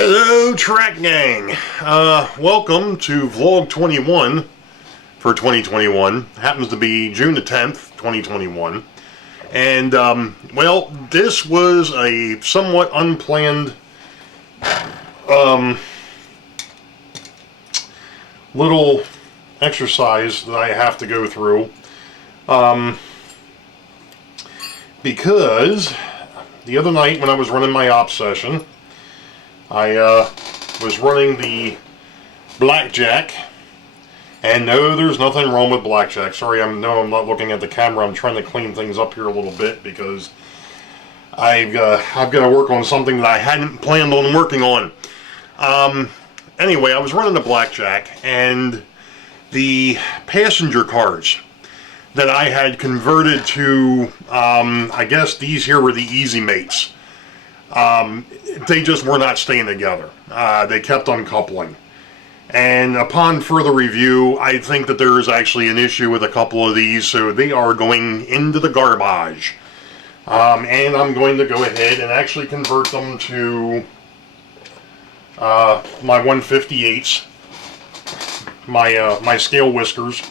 Hello, Track Gang. Welcome to Vlog 21 for 2021. Happens to be June the 10th, 2021. And, well, this was a somewhat unplanned little exercise that I have to go through. Because the other night when I was running my op session, I was running the blackjack, and no, there's nothing wrong with blackjack. Sorry, I'm not looking at the camera. I'm trying to clean things up here a little bit because I've got to work on something that I hadn't planned on working on. Anyway, I was running the blackjack, and the passenger cars that I had converted to, I guess these here were the Easy Mates. They just were not staying together. They kept uncoupling. And upon further review, I think that there is actually an issue with a couple of these, so they are going into the garbage. And I'm going to go ahead and actually convert them to my 158s, my scale whiskers.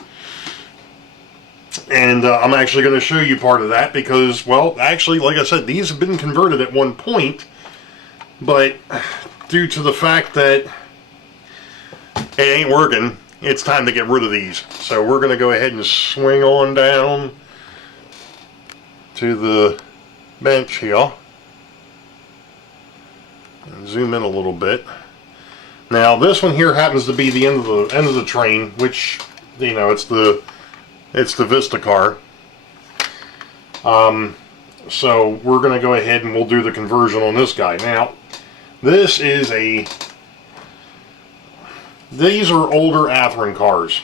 And I'm actually going to show you part of that because, well, actually, like I said, these have been converted at one point, but due to the fact that it ain't working, it's time to get rid of these. So we're going to go ahead and swing on down to the bench here and zoom in a little bit. Now this one here happens to be the end of the train, which, you know, it's the Besteker. So we're going to go ahead and we'll do the conversion on this guy. Now, this is these are older Athearn cars.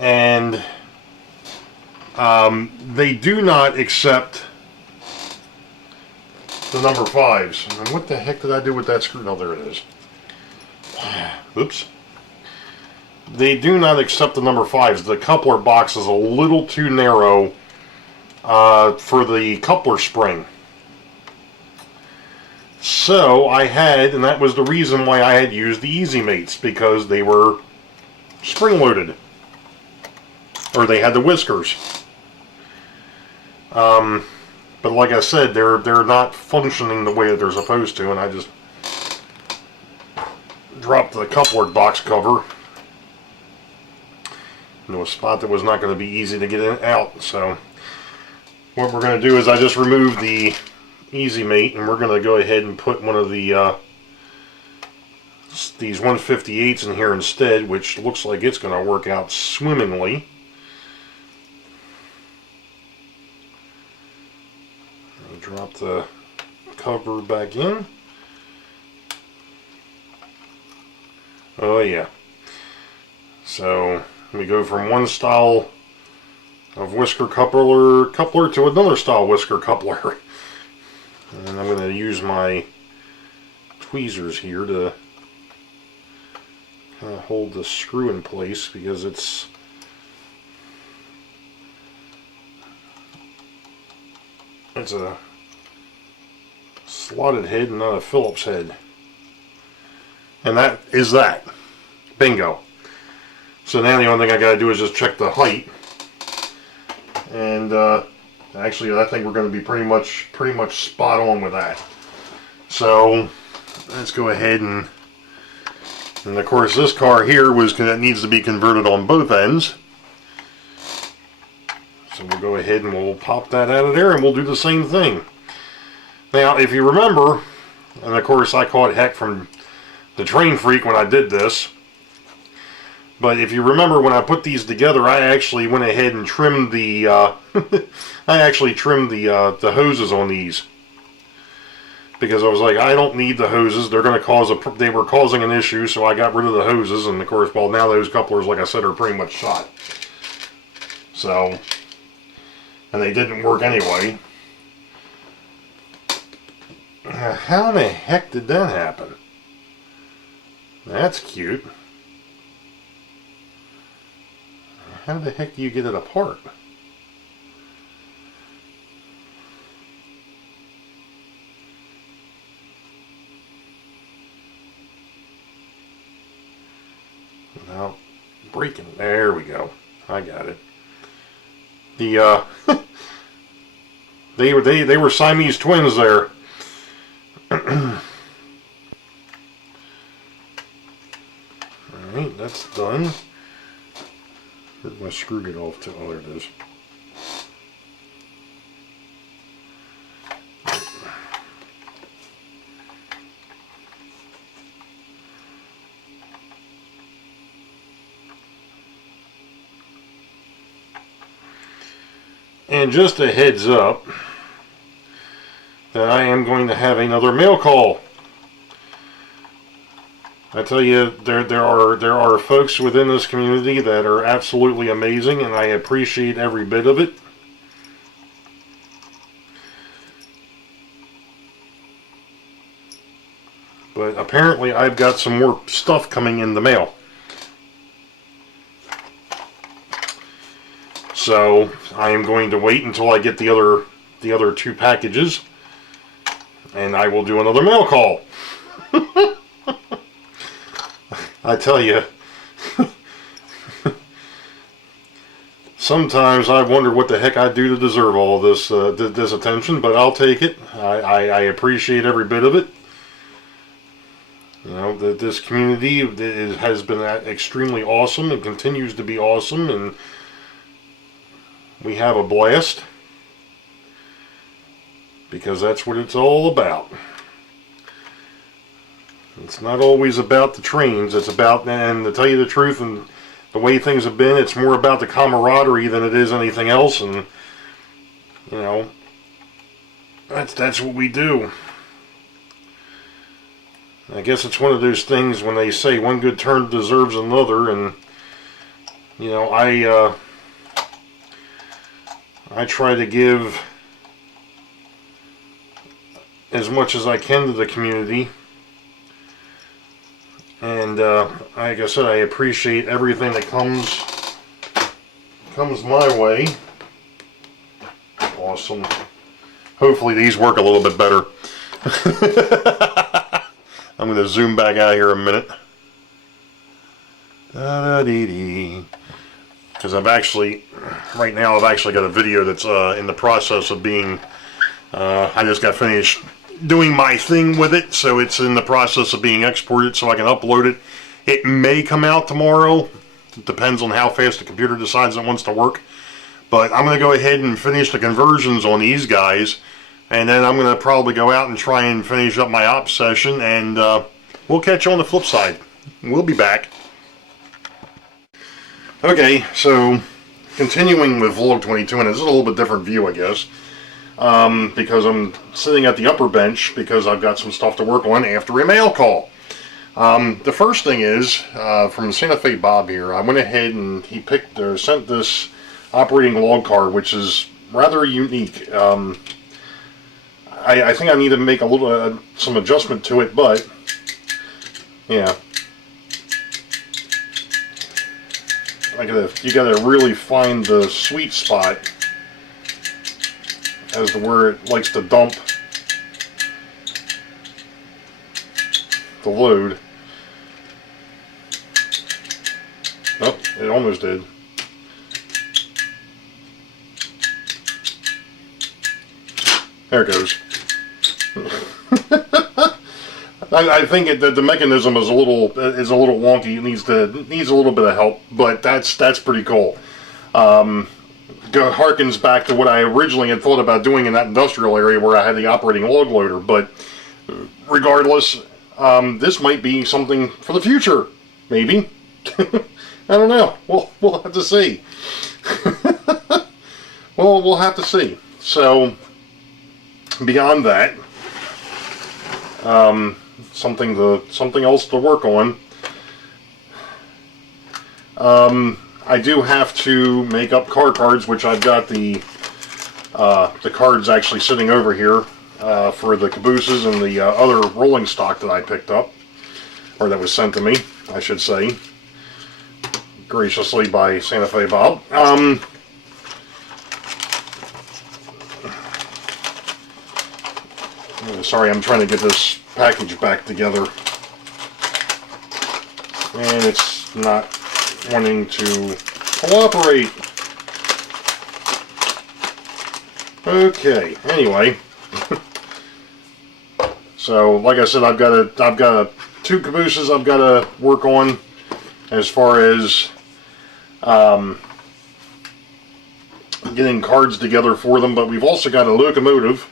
And they do not accept the number 5s. And what the heck did I do with that screw? No, there it is. Oops. They do not accept the number 5s. The coupler box is a little too narrow for the coupler spring. So I had, and that was the reason why I had used the Easy Mates, because they were spring loaded. Or they had the whiskers. But like I said, they're not functioning the way that they're supposed to, and I just dropped the coupler box cover into a spot that was not going to be easy to get in, out. So what we're going to do is I just removed the Easy Mate, and we're going to go ahead and put one of the these 158s in here instead, which looks like it's going to work out swimmingly. Drop the cover back in. Oh yeah. So we go from one style of whisker coupler to another style whisker coupler. And I'm going to use my tweezers here to kind of hold the screw in place because it's a slotted head and not a Phillips head. And that is that. Bingo. So now the only thing I got to do is just check the height. And actually I think we're going to be pretty much spot on with that. So let's go ahead and of course this car here needs to be converted on both ends. So we'll go ahead and we'll pop that out of there and we'll do the same thing. Now, if you remember, and of course I caught heck from the Train Freak when I did this, but if you remember when I put these together, I actually went ahead and trimmed the the hoses on these, because I was like, I don't need the hoses. They're going to they were causing an issue, so I got rid of the hoses, and of course, well, now those couplers, like I said, are pretty much shot. So, and they didn't work anyway. How the heck did that happen? That's cute. How the heck do you get it apart? Now, breaking. There we go. I got it. The they were Siamese twins there. Alright, that's done. Where'd my screw get off to? Oh, there it is. And just a heads up that I am going to have another mail call. I tell you, there are folks within this community that are absolutely amazing, and I appreciate every bit of it. But apparently I've got some more stuff coming in the mail. So I am going to wait until I get the other two packages, and I will do another mail call. I tell you, sometimes I wonder what the heck I do to deserve all this this attention, but I'll take it. I appreciate every bit of it. You know, this community has been extremely awesome and continues to be awesome, and we have a blast because that's what it's all about. It's not always about the trains. It's about, and to tell you the truth, and the way things have been, it's more about the camaraderie than it is anything else. And you know, that's what we do. I guess it's one of those things when they say one good turn deserves another, and you know, I try to give as much as I can to the community, and like I said, I appreciate everything that comes my way. Awesome. Hopefully these work a little bit better. I'm going to zoom back out here a minute. Da-da-dee-dee. Because right now I've actually got a video that's in the process of being, I just got finished doing my thing with it, so it's in the process of being exported so I can upload it. It may come out tomorrow. It depends on how fast the computer decides it wants to work. But I'm going to go ahead and finish the conversions on these guys, and then I'm going to probably go out and try and finish up my ops session, and we'll catch you on the flip side. We'll be back. Okay, so continuing with Vlog 22, and this is a little bit different view, I guess, because I'm sitting at the upper bench because I've got some stuff to work on after a mail call. The first thing is, from Santa Fe Bob here, I went ahead and he sent this operating log card, which is rather unique. I think I need to make a little some adjustment to it, but yeah. You gotta really find the sweet spot as to where it likes to dump the load. Oh, it almost did. There it goes. I think the mechanism is a little wonky. It needs a little bit of help, but that's pretty cool. Harkens back to what I originally had thought about doing in that industrial area where I had the operating log loader. But regardless, this might be something for the future, maybe. I don't know. We'll have to see. Well, we'll have to see. So beyond that, something else to work on. I do have to make up car cards, which I've got the cards actually sitting over here for the cabooses and the other rolling stock that I picked up, or that was sent to me, I should say, graciously by Santa Fe Bob. Sorry, I'm trying to get this package back together, and it's not just wanting to cooperate. Okay, anyway. So, like I said, I've got two cabooses I've got to work on as far as getting cards together for them, but we've also got a locomotive,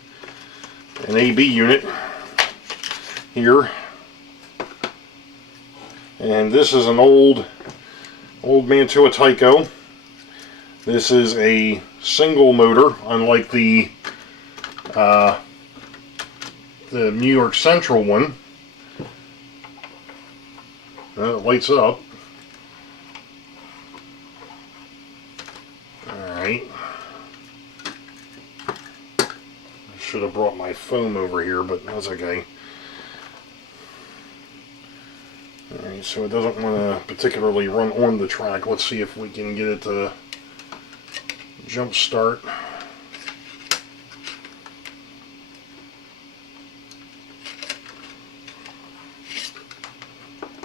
an AB unit here, and this is an old Mantua Tyco. This is a single motor, unlike the New York Central one. It lights up. Alright. Should have brought my foam over here, but that's okay. Alright, so it doesn't want to particularly run on the track. Let's see if we can get it to jump start.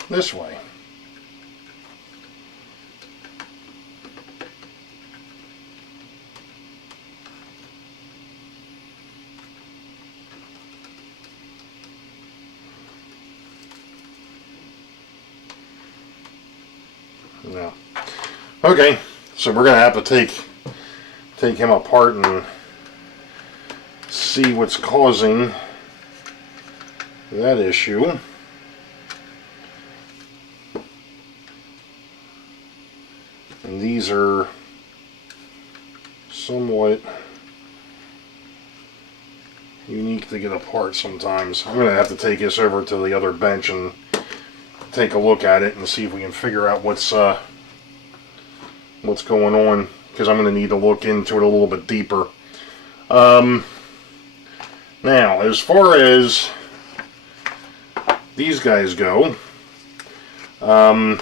This way. No. Okay, so we're gonna have to take him apart and see what's causing that issue. And these are somewhat unique to get apart sometimes. I'm going to have to take this over to the other bench and take a look at it and see if we can figure out what's going on, because I'm going to need to look into it a little bit deeper. Now, as far as these guys go, the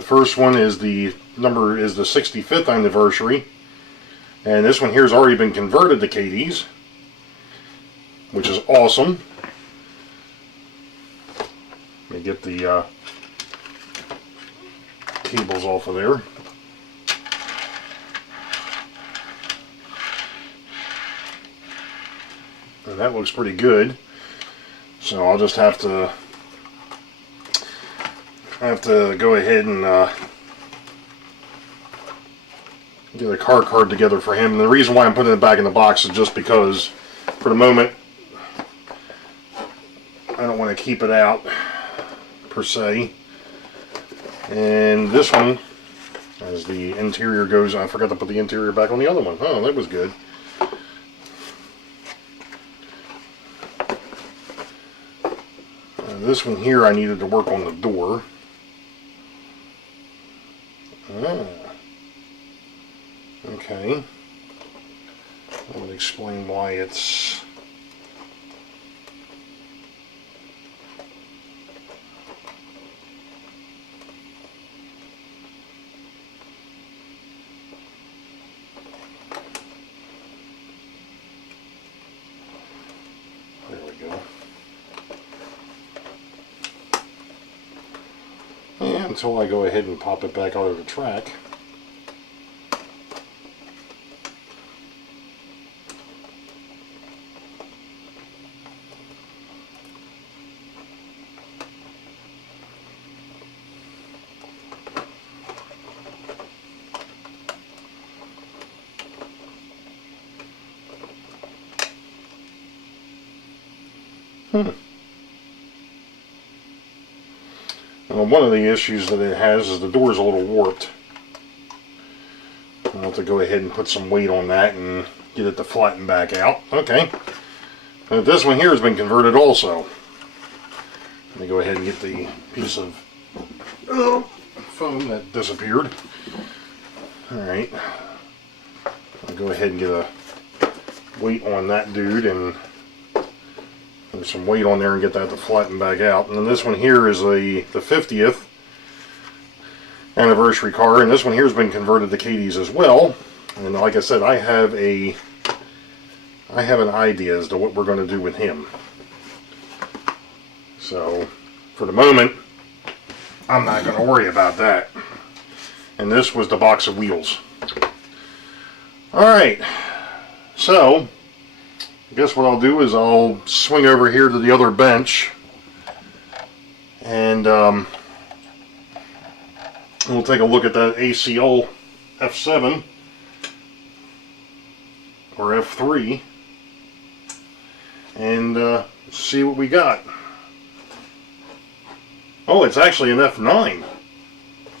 first one is the 65th anniversary, and this one here has already been converted to Kadees, which is awesome. Let me get the cables off of there. And that looks pretty good. So I'll just have to go ahead and get a car card together for him. And the reason why I'm putting it back in the box is just because for the moment I don't want to keep it out per se. And this one, as the interior goes, I forgot to put the interior back on the other one. Oh, that was good. This one here I needed to work on the door. Okay. That would explain why it's... There we go. And until I go ahead and pop it back out of the track. Well, one of the issues that it has is the door is a little warped. I'll have to go ahead and put some weight on that and get it to flatten back out. Okay. This one here has been converted also. Let me go ahead and get the piece of foam that disappeared. Alright. I'll go ahead and get a weight on that dude and there's some weight on there and get that to flatten back out. And then this one here is the 50th anniversary car, and this one here has been converted to Kadees as well. And like I said, I have an idea as to what we're going to do with him. So for the moment, I'm not going to worry about that. and this was the box of wheels. Alright, so I guess what I'll do is I'll swing over here to the other bench, and we'll take a look at that ACL F7 or F3 and see what we got. Oh, it's actually an F9.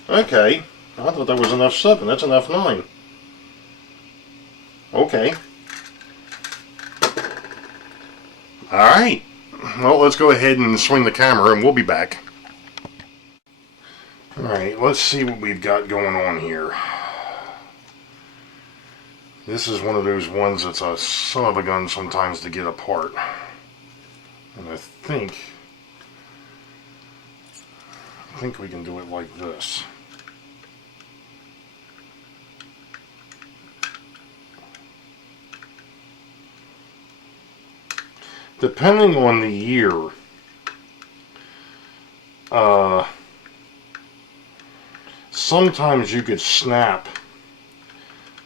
Okay, I thought that was an F7. That's an F9. Okay. Alright. Well, let's go ahead and swing the camera and we'll be back. Alright, let's see what we've got going on here. This is one of those ones that's a son of a gun sometimes to get apart. And I think we can do it like this. Depending on the year, sometimes you could snap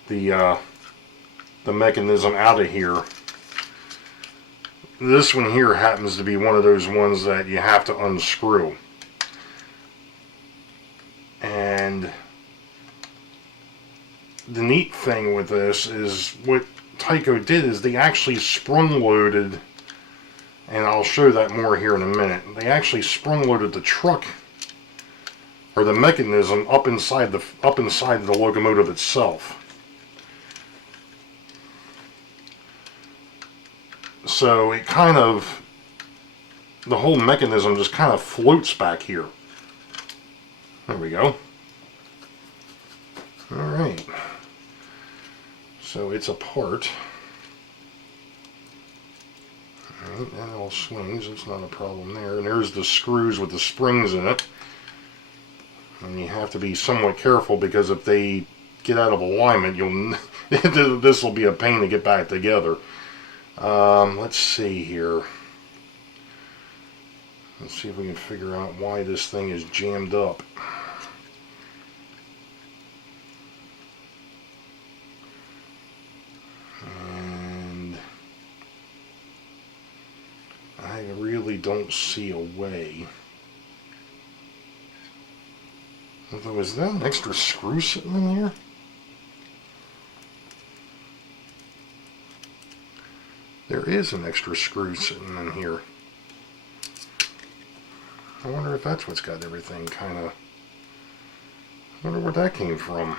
the mechanism out of here. This one here happens to be one of those ones that you have to unscrew. And the neat thing with this is what Tyco did is they actually sprung loaded, and I'll show that more here in a minute. They actually sprung loaded the truck or the mechanism up inside the locomotive itself. So it kind of, the whole mechanism just kind of floats back here. There we go. Alright. So it's apart. Alright, that all swings. It's not a problem there. And there's the screws with the springs in it. And you have to be somewhat careful because if they get out of alignment, this will be a pain to get back together. Let's see here. Let's see if we can figure out why this thing is jammed up. And I really don't see a way. Although, is that an extra screw sitting in here? There is an extra screw sitting in here. I wonder if that's what's got everything kind of... I wonder where that came from.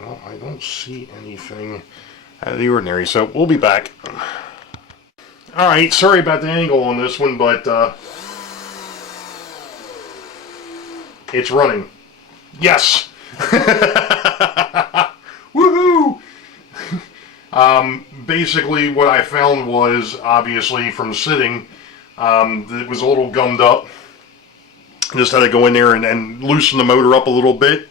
Well, I don't see anything out of the ordinary, so we'll be back. Alright, sorry about the angle on this one, but it's running. Yes! Woohoo! Basically what I found was, obviously from sitting, it was a little gummed up. Just had to go in there and loosen the motor up a little bit.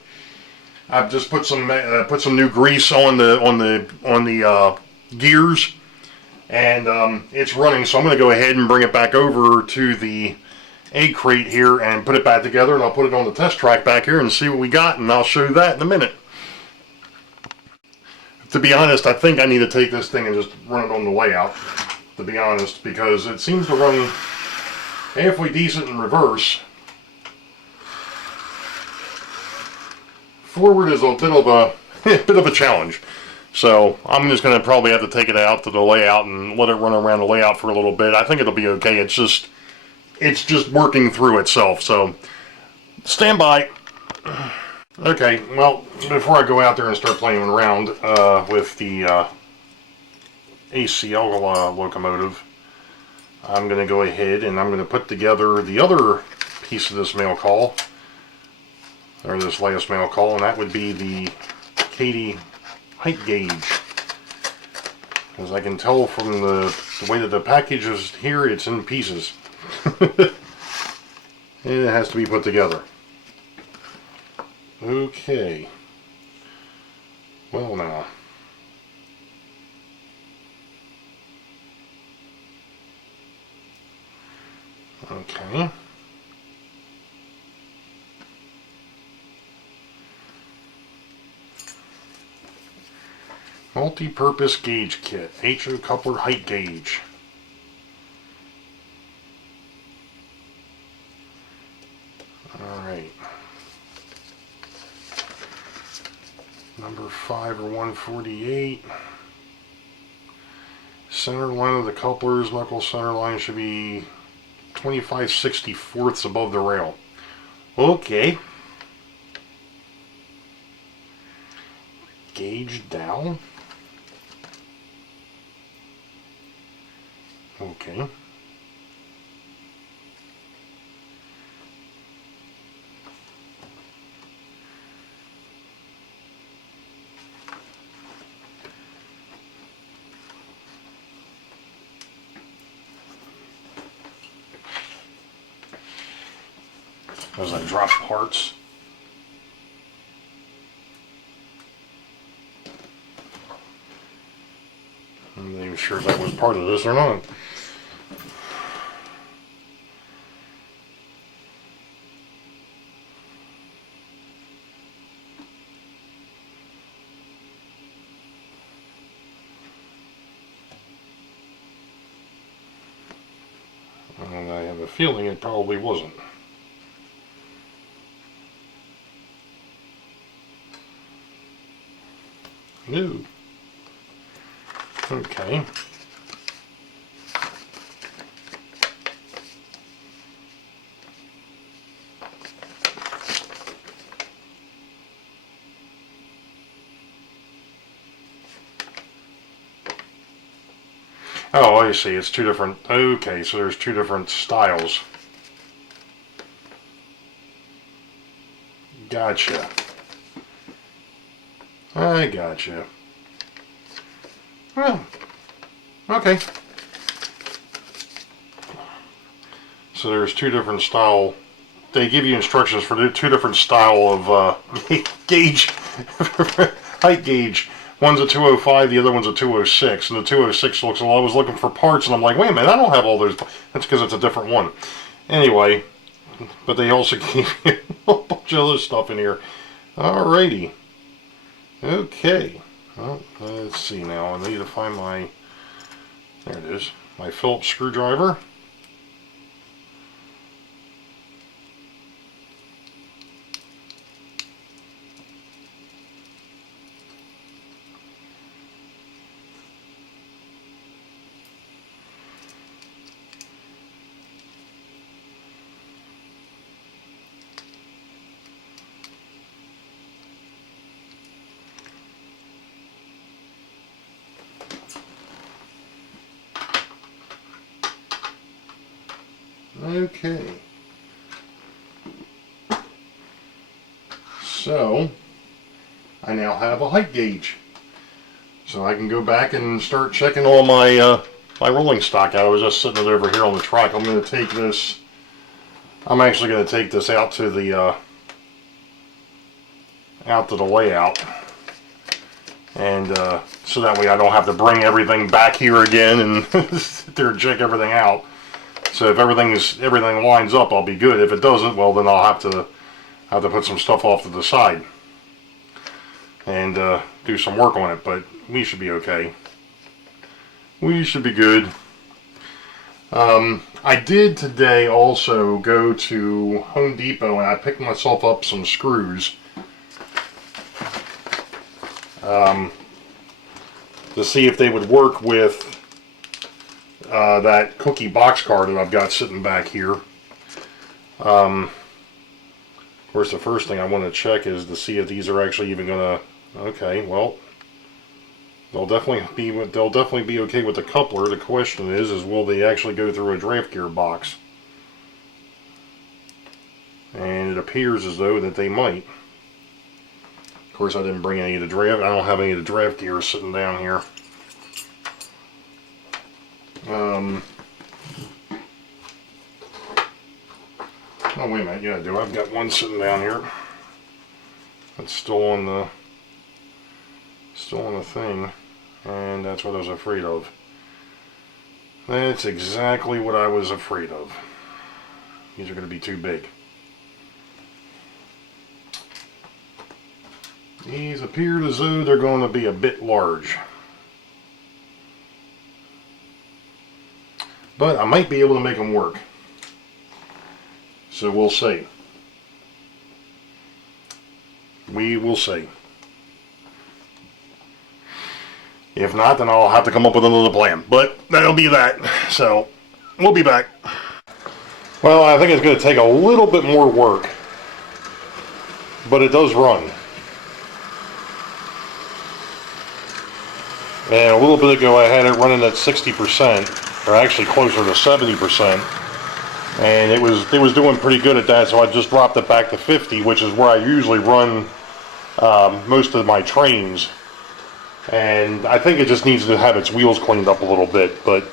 I've just put some new grease on the gears, and it's running. So I'm going to go ahead and bring it back over to the egg crate here and put it back together, and I'll put it on the test track back here and see what we got, and I'll show you that in a minute. To be honest, I think I need to take this thing and just run it on the layout, to be honest, because it seems to run halfway decent in reverse. Forward is a bit of a challenge, so I'm just going to probably have to take it out to the layout and let it run around the layout for a little bit. I think it'll be okay. It's just working through itself. So stand by. Okay, well, before I go out there and start playing around with the ACL locomotive, I'm going to go ahead and I'm going to put together the other piece of this mail call. Or this last mail call, and that would be the Kadee height gauge. As I can tell from the way that the package is here, it's in pieces. And it has to be put together. Okay. Well now. Okay. Multi-purpose gauge kit. HO coupler height gauge. Alright. Number 5 or 148. Center line of the couplers, knuckle center line should be 25/64 above the rail. Okay. Gauge down. Okay. As I drop parts. I'm not even sure if that was part of this or not. And I have a feeling it probably wasn't. No. Okay. Oh, I see. It's two different. Okay, so there's two different styles. Gotcha. I gotcha. Well, okay. So there's two different style. They give you instructions for the two different style of gauge, height gauge. One's a 205, the other one's a 206. And the 206 looks. Well, I was looking for parts, and I'm like, wait a minute, I don't have all those. That's because it's a different one. Anyway, but they also gave you a bunch of other stuff in here. Alrighty. Okay. Well, let's see now. I need to find my. There it is. My Phillips screwdriver. Okay. So, I now have a height gauge. So I can go back and start checking all my my rolling stock out. I was just sitting it over here on the truck. I'm going to take this. I'm actually going to take this out to the layout, and so that way I don't have to bring everything back here again and sit there and check everything out. So if everything lines up, I'll be good. If it doesn't, well then I'll have to put some stuff off to the side and do some work on it. But we should be okay. We should be good. I did today also go to Home Depot and I picked myself up some screws to see if they would work with that cookie box car that I've got sitting back here. Of course, the first thing I want to check is to see if these are actually even gonna. Okay, well, they'll definitely be okay with the coupler. The question is will they actually go through a draft gear box? And it appears as though that they might. Of course, I didn't bring any of the draft. I don't have any of the draft gears sitting down here. Oh, wait a minute. Yeah, I do. I've got one sitting down here. It's still on the still on the thing, and that's what I was afraid of. That's exactly what I was afraid of. These are going to be too big. These appear as though they're going to be a bit large. But I might be able to make them work. So we'll see. We will see. If not, then I'll have to come up with another plan. But that'll be that. So, we'll be back. Well, I think it's going to take a little bit more work. But it does run. And a little bit ago I had it running at 60%. Or actually closer to 70%. And it was doing pretty good at that, so I just dropped it back to 50, which is where I usually run most of my trains. And I think it just needs to have its wheels cleaned up a little bit, but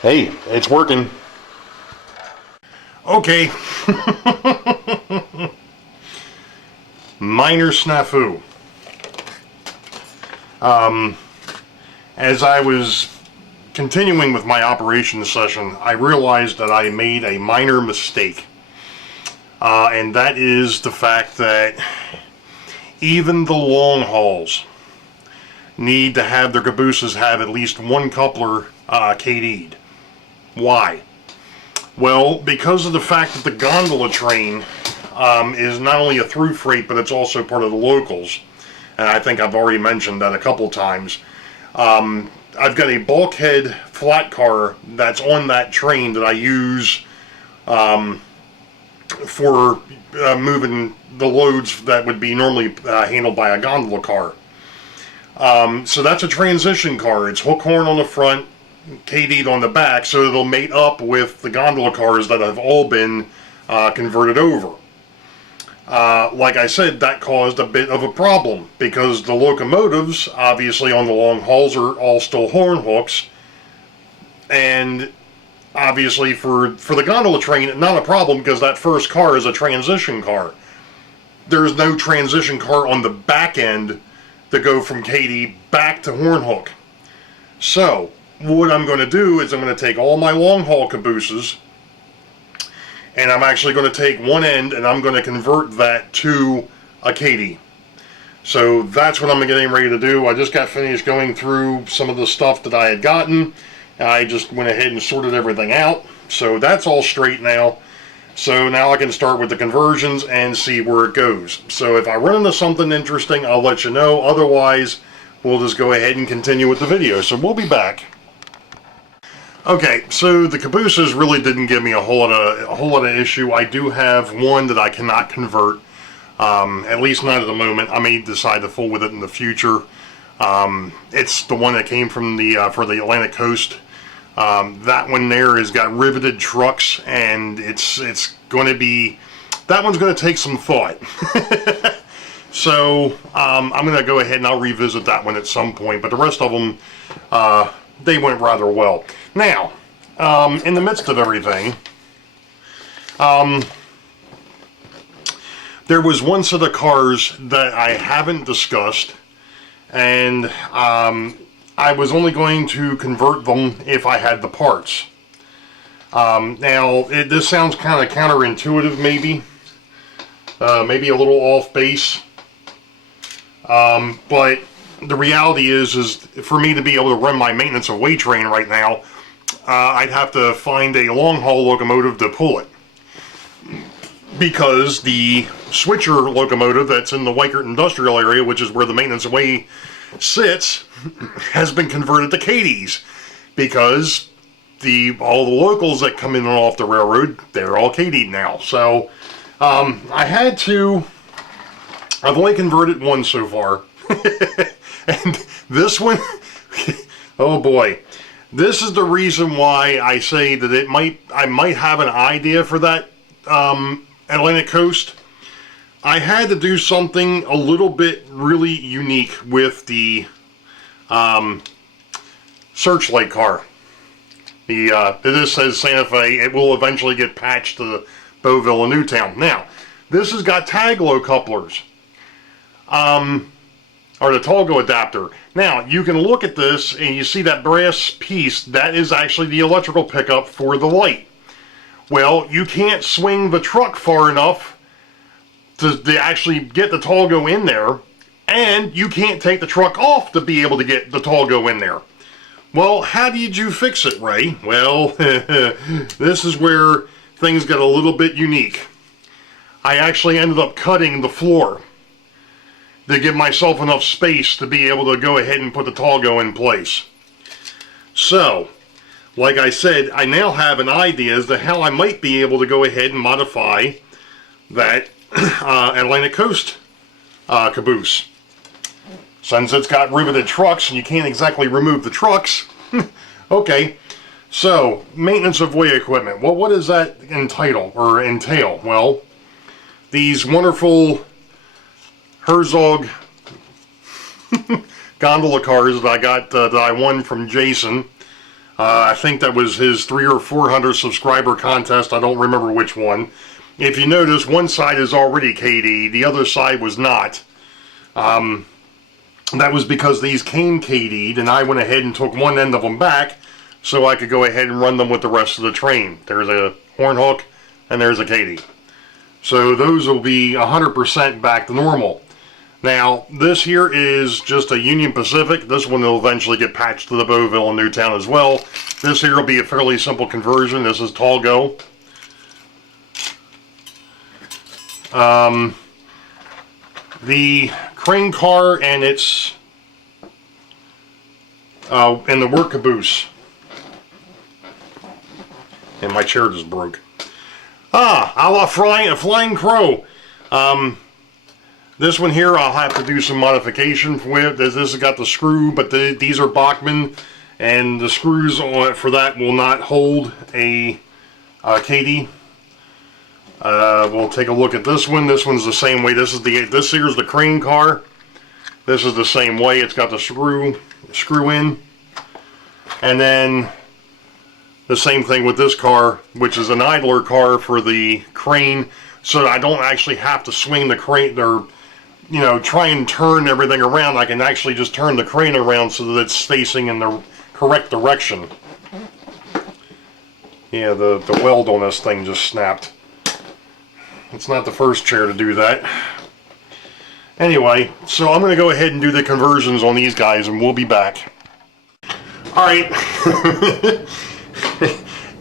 hey, it's working. Okay. Minor snafu. As I was continuing with my operations session, I realized that I made a minor mistake. And that is the fact that even the long hauls need to have their cabooses have at least one coupler Kadee. Why? Well, because of the fact that the gondola train is not only a through freight, but it's also part of the locals. And I think I've already mentioned that a couple times. I've got a bulkhead flat car that's on that train that I use for moving the loads that would be normally handled by a gondola car. So that's a transition car. It's hook horn on the front, Kadee'd on the back, so it'll mate up with the gondola cars that have all been converted over. Like I said, that caused a bit of a problem because the locomotives, obviously on the long hauls, are all still horn hooks, and obviously for the gondola train, not a problem because that first car is a transition car. There's no transition car on the back end to go from Kadee back to horn hook. So what I'm going to do is I'm going to take all my long haul cabooses, and I'm actually going to take one end and I'm going to convert that to a Kadee. So that's what I'm getting ready to do. I just got finished going through some of the stuff that I had gotten. I just went ahead and sorted everything out. So that's all straight now. So now I can start with the conversions and see where it goes. So if I run into something interesting, I'll let you know. Otherwise, we'll just go ahead and continue with the video. So we'll be back. Okay, so the cabooses really didn't give me a whole lot of issue. I do have one that I cannot convert, at least not at the moment. I may decide to fool with it in the future. It's the one that came from the for the Atlantic coast. That one there has got riveted trucks, and it's going to be, that one's going to take some thought. So I'm going to go ahead and I'll revisit that one at some point. But the rest of them, they went rather well. Now, in the midst of everything, there was one set of cars that I haven't discussed, and I was only going to convert them if I had the parts. Now, this sounds kind of counterintuitive, maybe a little off base, but the reality is for me to be able to run my maintenance away train right now, I'd have to find a long haul locomotive to pull it, because the switcher locomotive that's in the Weikert industrial area, which is where the maintenance away sits, has been converted to Kadees, because all the locals that come in and off the railroad, they're all Kadee now. So I've only converted one so far. And this one, oh boy, this is the reason why I say that I might have an idea for that Atlantic coast. I had to do something a little bit really unique with the Searchlight car. This says Santa Fe. It will eventually get patched to Boeville and Newtown. Now, this has got tag low couplers. or the toggle adapter. Now, you can look at this and you see that brass piece. That is actually the electrical pickup for the light. Well, you can't swing the truck far enough to actually get the toggle in there, and you can't take the truck off to be able to get the toggle in there. Well, how did you fix it, Ray? Well, this is where things got a little bit unique. I actually ended up cutting the floor to give myself enough space to be able to go ahead and put the toggle in place. So, like I said, I now have an idea as to how I might be able to go ahead and modify that Atlantic Coast caboose. Since it's got riveted trucks and you can't exactly remove the trucks. Okay, so maintenance of way equipment. Well, what does that entail? Well, these wonderful Herzog gondola cars that I got, that I won from Jason. I think that was his 300 or 400 subscriber contest. I don't remember which one. If you notice, one side is already Kadee, the other side was not. That was because these came Kadee'd, and I went ahead and took one end of them back so I could go ahead and run them with the rest of the train. There's a horn hook and there's a Kadee. So those will be 100% back to normal. Now, this here is just a Union Pacific. This one will eventually get patched to the Boeville and Newtown as well. This here will be a fairly simple conversion. This is tall go. The crane car and its and the work caboose. And my chair just broke. A la Flying Crow. This one here I'll have to do some modification with. This has got the screw, but these are Bachmann, and the screws on it for that will not hold a Kadee. We'll take a look at this one. This one's the same way. This here's the crane car. This is the same way. It's got the screw in, and then the same thing with this car, which is an idler car for the crane, so that I don't actually have to swing the crane or, you know, try and turn everything around. I can actually just turn the crane around so that it's facing in the correct direction. Yeah, the weld on this thing just snapped. It's not the first chair to do that. Anyway, so I'm going to go ahead and do the conversions on these guys, and we'll be back. Alright.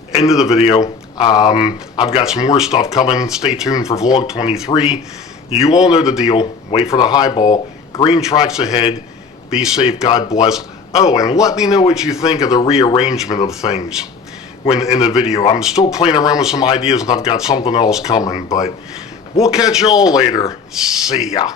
End of the video. I've got some more stuff coming. Stay tuned for vlog 23. You all know the deal. Wait for the highball. Green tracks ahead. Be safe. God bless. Oh, and let me know what you think of the rearrangement of things when in the video. I'm still playing around with some ideas, and I've got something else coming, but we'll catch you all later. See ya.